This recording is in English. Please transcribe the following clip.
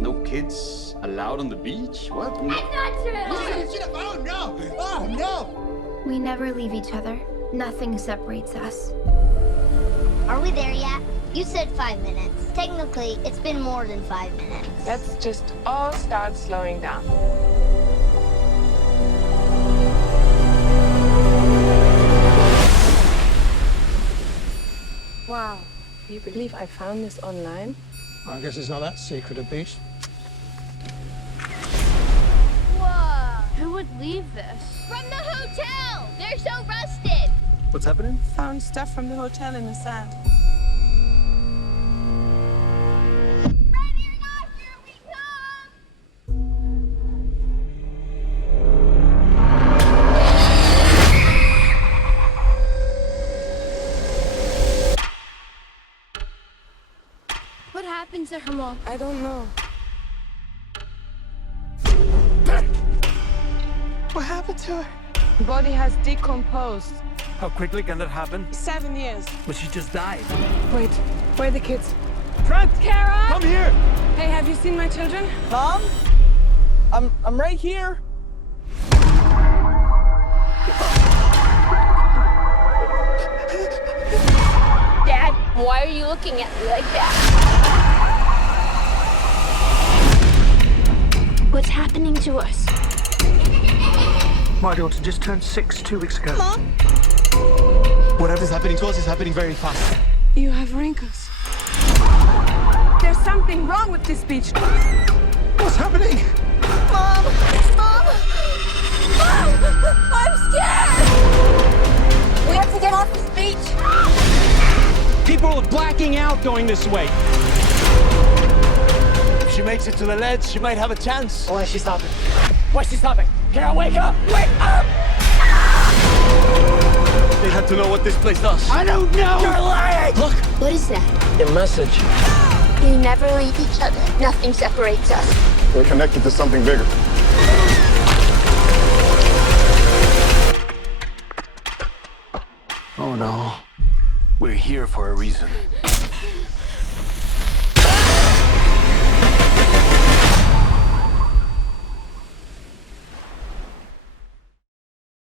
No kids allowed on the beach? What? That's not true! Oh, no! Oh, no! We never leave each other. Nothing separates us. Are we there yet? You said 5 minutes. Technically, it's been more than 5 minutes. Let's just all start slowing down. Wow. Do you believe I found this online? I guess it's not that secret a beach. Whoa! Who would leave this? From the hotel! They're so rusted! What's happening? Found stuff from the hotel in the sand. Ready or not, here we come! What happened to her, Mom? I don't know. What happened to her? The body has decomposed. How quickly can that happen? 7 years. But she just died. Wait, where are the kids? Trent! Kara! Come here! Hey, have you seen my children? Mom? I'm right here. Dad, why are you looking at me like that? What's happening to us? My daughter just turned 6 2 weeks ago. Mom? Whatever's happening to us is happening very fast. You have wrinkles. There's something wrong with this beach. What's happening? Mom! Mom! Mom! I'm scared! We have to get off this beach. People are blacking out going this way. If she makes it to the ledge, she might have a chance. Why is she stopping? Why is she stopping? Kara, wake up! Wake up! They had to know what this place does. I don't know! You're lying! Look! What is that? Your message. We never leave each other. Nothing separates us. We're connected to something bigger. Oh no. We're here for a reason.